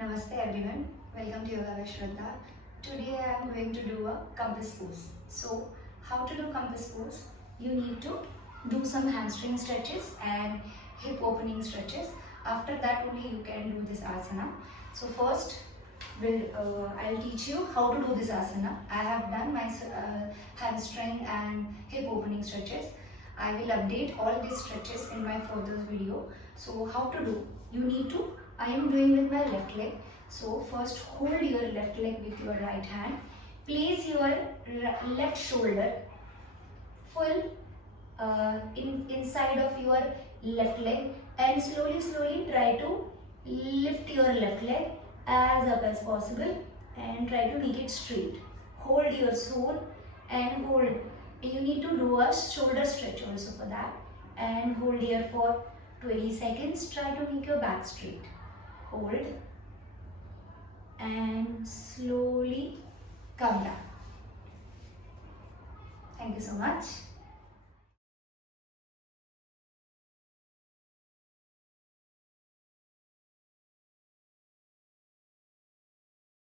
Namaste everyone, welcome to YogaByShraddha. Today I am going to do a compass pose. So how to do compass pose? You need to do some hamstring stretches and hip opening stretches. After that only you can do this asana. So first I'll teach you how to do this asana. I have done my hamstring and hip opening stretches. I will update all these stretches in my further video. So how to do? You need to, I am doing with my left leg. So first hold your left leg with your right hand. Place your left shoulder full inside of your left leg and slowly try to lift your left leg as up as possible and try to make it straight. Hold your sole and hold. You need to do a shoulder stretch also for that, and hold here for 20 seconds. Try to make your back straight. Hold and slowly come down. Thank you so much.